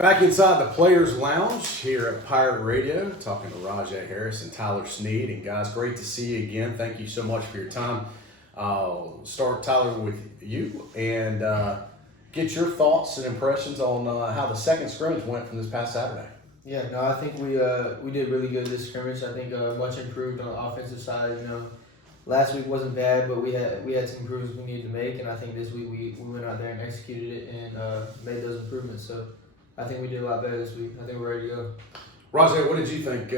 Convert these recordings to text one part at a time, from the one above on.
Back inside the Players Lounge here at Pirate Radio, talking to Rahjai Harris and Tyler Snead. And guys, great to see you again. Thank you so much for your time. I'll start, Tyler, with you and get your thoughts and impressions on how the second scrimmage went from this past Saturday. Yeah, no, I think we did really good this scrimmage. I think much improved on the offensive side. Last week wasn't bad, but we had some improvements we needed to make, and I think this week we went out there and executed it and made those improvements. So I think we did a lot better this week. I think we're ready to go. Rahjai, what did you think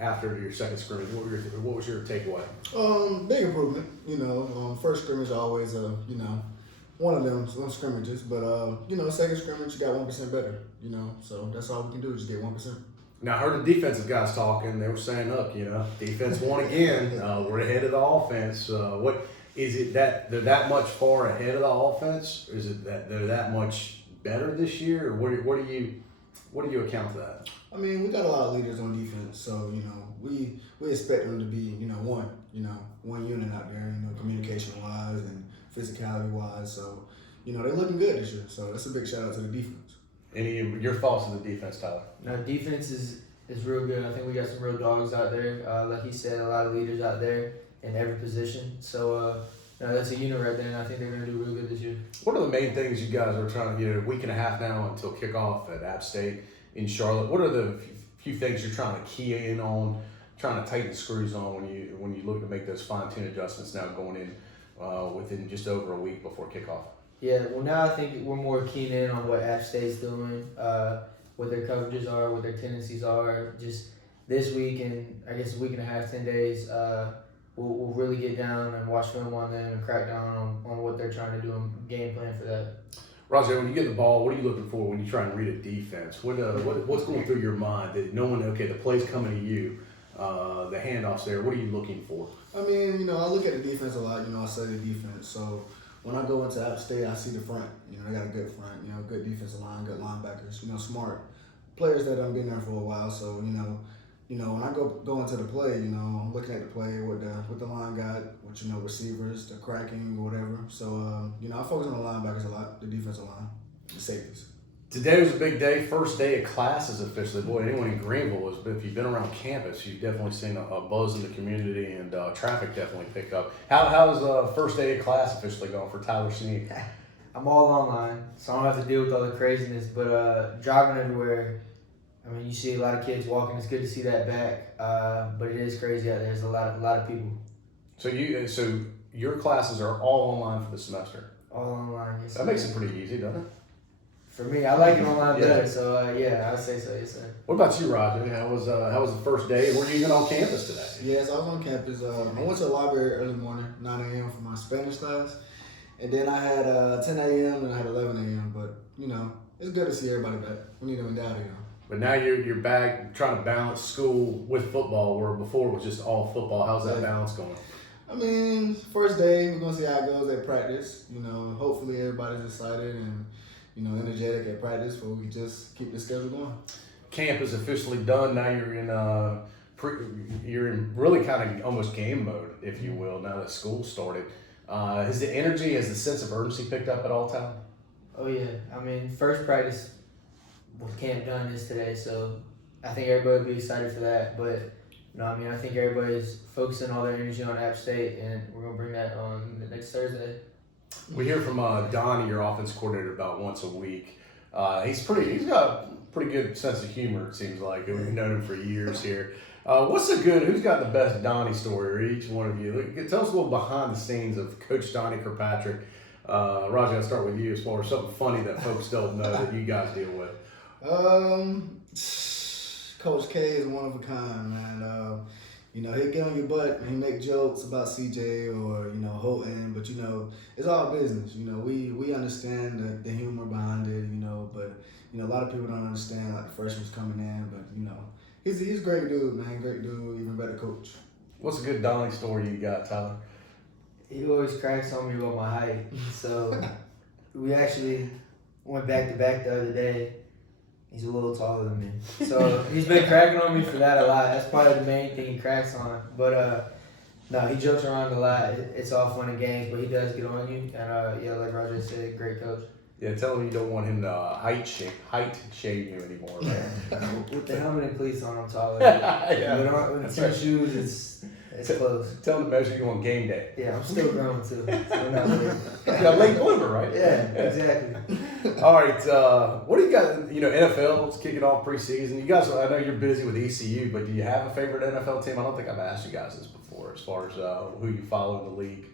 after your second scrimmage? What was your takeaway? Big improvement. First scrimmage always one of them scrimmages, but second scrimmage you got 1% better. So that's all we can do is just get 1%. Now, I heard the defensive guys talking. They were saying, look, defense won again. We're ahead of the offense. What is it that they're that much far ahead of the offense? Is it that they're that much better this year, or what do you account to that? I mean, we got a lot of leaders on defense, so we expect them to be one unit out there, communication wise and physicality wise. So they're looking good this year. So that's a big shout out to the defense. Any of your thoughts on the defense, Tyler? No, defense is real good. I think we got some real dogs out there. Like he said, a lot of leaders out there in every position. So that's a unit right there, and I think they're going to do real good this year. What are the main things you guys are trying to, a week and a half now until kickoff at App State in Charlotte? What are the few things you're trying to key in on, trying to tighten the screws on when you look to make those fine-tune adjustments now going in within just over a week before kickoff? Yeah, well, now I think we're more keen in on what App State's doing, what their coverages are, what their tendencies are. Just this week and I guess a week and a half, 10 days, we'll really get down and watch film on them and crack down on what they're trying to do and game plan for that. Rahjai, when you get the ball, what are you looking for when you try and read a defense? What's going through your mind that knowing, okay, the play's coming to you, the handoffs there, what are you looking for? I mean, I look at the defense a lot. I study the defense. So when I go into App State, I see the front. They got a good front, good defensive line, good linebackers, smart players that have been there for a while. So, when I go into the play, I'm looking at the play, what the line got, what receivers, the cracking, whatever. So, I focus on the linebackers a lot, the defensive line, the safeties. Today was a big day, first day of classes officially. Boy, anyone in Greenville, if you've been around campus, you've definitely seen a buzz in the community and traffic definitely picked up. How's first day of class officially going for Tyler Snead? I'm all online, so I don't have to deal with all the craziness, but driving everywhere, I mean, you see a lot of kids walking. It's good to see that back, but it is crazy out there. There's a lot of people. So your classes are all online for the semester? All online, yes. That makes it pretty easy, doesn't it? For me, I like it online better, so I'd say so, yes, sir. What about you, Roger? How was the first day? Were you even on campus today? Yes, I was on campus. I went to the library early morning, 9 a.m. for my Spanish class. And then I had 10 a.m. and I had 11 a.m. But, it's good to see everybody back. We need them in data, But now you're back trying to balance school with football, where before it was just all football. How's that balance going? I mean, first day, we're going to see how it goes at practice. Hopefully everybody's excited and, energetic at practice, but we can just keep the schedule going. Camp is officially done. Now you're in really kind of almost game mode, if you will, now that school started. Has the sense of urgency picked up at all, Tyler? Oh, yeah. I mean, first practice with camp done is today, so I think everybody will be excited for that. But, I think everybody's focusing all their energy on App State, and we're going to bring that on the next Thursday. We hear from Donnie, your offense coordinator, about once a week. He's got a pretty good sense of humor, it seems like. We've known him for years here. Who's got the best Donnie story, or each one of you? Tell us a little behind the scenes of Coach Donnie Kirkpatrick. Rahjai, I'll start with you as far as something funny that folks don't know that you guys deal with. Coach K is one of a kind, man. He'll get on your butt and he make jokes about CJ or, Houghton, but, it's all business. We understand the humor behind it, but, a lot of people don't understand, like, the freshmen coming in, but, he's a great dude, man, great dude, even better coach. What's a good Donnie story you got, Tyler? He always cracks on me about my height, so we actually went back-to-back the other day. He's a little taller than me. So he's been cracking on me for that a lot. That's probably the main thing he cracks on. But no, he jokes around a lot. It's all fun and games, but he does get on you. And like Roger said, great coach. Yeah, tell him you don't want him to height shame you anymore. Right? With the helmet and cleats on, I'm taller. Yeah, With that's tennis right. shoes, it's close. Tell him to measure you on game day. Yeah, I'm still growing too. So I'm not worried. You're a late bloomer, right? Yeah, exactly. All right, what do you got? You know, NFL is kicking off preseason. You guys, I know you're busy with ECU, but do you have a favorite NFL team? I don't think I've asked you guys this before, as far as who you follow in the league.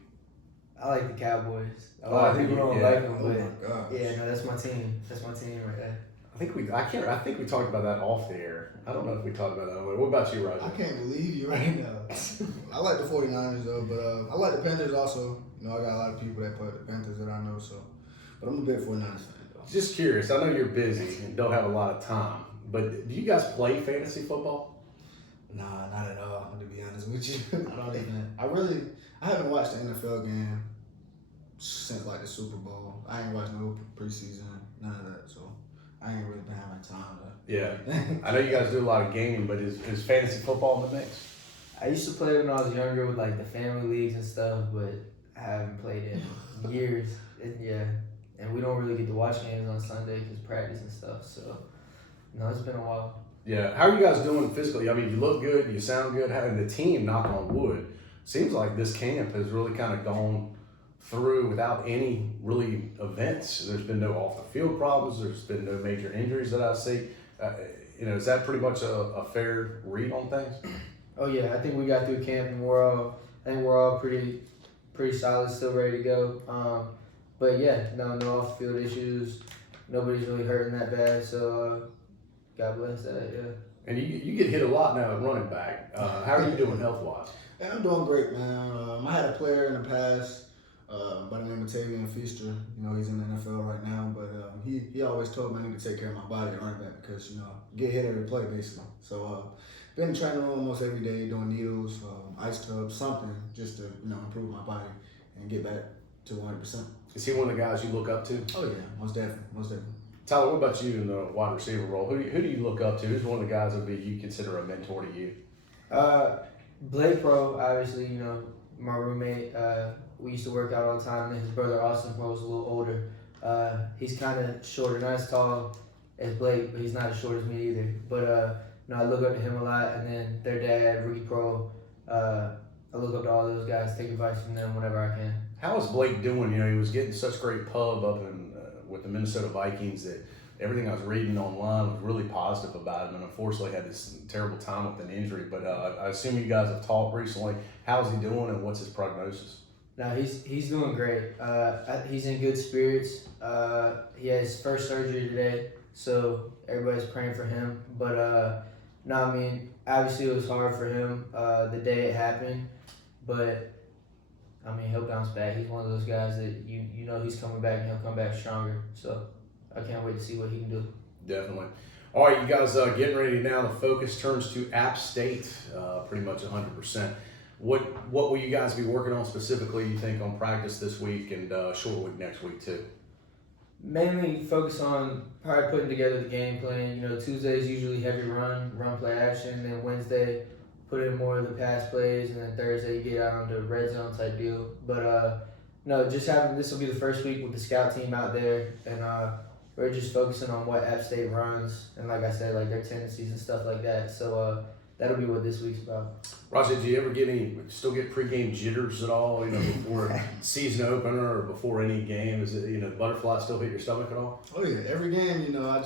I like the Cowboys. A Oh, lot I of think people don't yeah. like them, Oh my but gosh. yeah, no, that's my team. That's my team right there. I think we talked about that off the air. I don't know if we talked about that. What about you, I Roger? can't believe you right now. I like the 49ers though, but I like the Panthers also. You know, I got a lot of people that put the Panthers that I know, so. But I'm a big 49ers fan though. Just curious. I know you're busy and don't have a lot of time, but do you guys play fantasy football? Nah, not at all, to be honest with you. I haven't watched the NFL game since like the Super Bowl. I ain't watched no preseason, none of that, so I ain't really been having time to. Yeah. I know you guys do a lot of gaming, but is fantasy football in the mix? I used to play when I was younger with like the family leagues and stuff, but I haven't played in years. And we don't really get to watch games on Sunday because practice and stuff. So, no, it's been a while. Yeah. How are you guys doing physically? I mean, you look good, you sound good. Having the team, knock on wood, seems like this camp has really kind of gone through without any really events. There's been no off the field problems. There's been no major injuries that I see. You know, is that pretty much a fair read on things? Oh yeah, I think we got through camp and we're all pretty solid, still ready to go. But yeah, no off the field issues. Nobody's really hurting that bad. So God bless that. Yeah. And you get hit a lot now at running back. How are you doing health wise? Yeah, I'm doing great, man. I had a player in the past by the name of Tavian Feaster. You know, he's in the NFL right now, but he always told me I need to take care of my body at running back because, you know, get hit every play basically. So been in the training room almost every day doing needles, ice tubs, something just to, you know, improve my body and get back to 100%. Is he one of the guys you look up to? Oh yeah, most definitely. Tyler, what about you in the wide receiver role? Who do you look up to? Who's one of the guys that you consider a mentor to you? Blake Pro, obviously, you know, my roommate. We used to work out all the time. And his brother Austin Pro is a little older. He's kind of shorter, not as tall as Blake, but he's not as short as me either. But you know, I look up to him a lot. And then their dad, Ricky Pro. I look up to all those guys, take advice from them whenever I can. How is Blake doing? You know, he was getting such great pub up in with the Minnesota Vikings that everything I was reading online was really positive about him, and unfortunately had this terrible time with an injury. But I assume you guys have talked recently. How's he doing, and what's his prognosis? No, he's doing great. He's in good spirits. He had his first surgery today, so everybody's praying for him. But no, I mean, obviously it was hard for him the day it happened, but I mean, he'll bounce back. He's one of those guys that you know he's coming back and he'll come back stronger. So I can't wait to see what he can do. Definitely. All right, you guys getting ready now. The focus turns to App State, pretty much 100%. What will you guys be working on specifically, you think, on practice this week and short week next week too? Mainly focus on probably putting together the game plan. You know, Tuesday's usually heavy run play action. Then Wednesday, put in more of the pass plays. And then Thursday, you get out into red zone type deal. But no, just this will be the first week with the scout team out there. And we're just focusing on what App State runs. And like I said, like their tendencies and stuff like that. So that'll be what this week's about. Rahjai, do you ever still get pregame jitters at all, you know, before season opener or before any game? Is it, you know, butterflies still hit your stomach at all? Oh yeah, every game, you know, I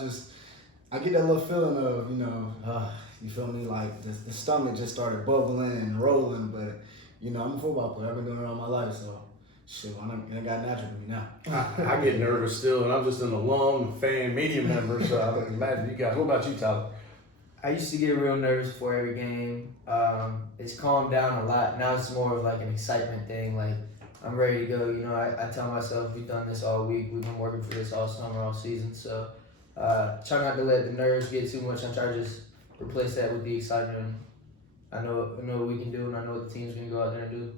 get that little feeling of, you know, you feel me, like the stomach just started bubbling and rolling, but, you know, I'm a football player. I've been doing it all my life, so shit, it got natural to me now. I get nervous still, and I'm just an alum, fan, media member, so I can imagine you guys. What about you, Tyler? I used to get real nervous before every game. It's calmed down a lot. Now it's more of like an excitement thing. Like, I'm ready to go. You know, I tell myself we've done this all week. We've been working for this all summer, all season. So try not to let the nerves get too much. I try to just replace that with the excitement. I know what we can do, and I know what the team's going to go out there and do.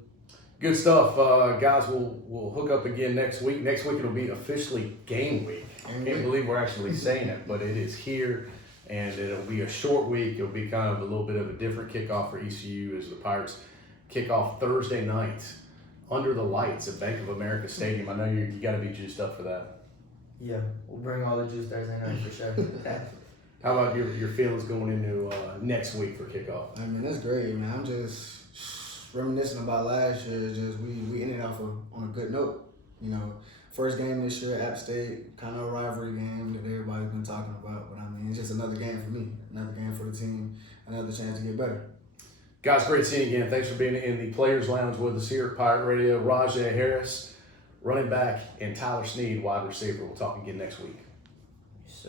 Good stuff. Guys, we'll hook up again next week. Next week it'll be officially game week. I can't believe we're actually saying it, but it is here. And it'll be a short week. It'll be kind of a little bit of a different kickoff for ECU as the Pirates kick off Thursday night under the lights at Bank of America Stadium. I know you got to be juiced up for that. Yeah, we'll bring all the juice Thursday night for sure. How about your feelings going into next week for kickoff? I mean, that's great, man. I'm just reminiscing about last year. Just we ended off on a good note. You know, first game this year, App State, kind of a rivalry game that everybody's been talking about. But I mean, it's just another game for me, another game for the team, another chance to get better. Guys, great seeing you again. Thanks for being in the Players Lounge with us here at Pirate Radio. Rahjai Harris, running back, and Tyler Snead, wide receiver. We'll talk again next week.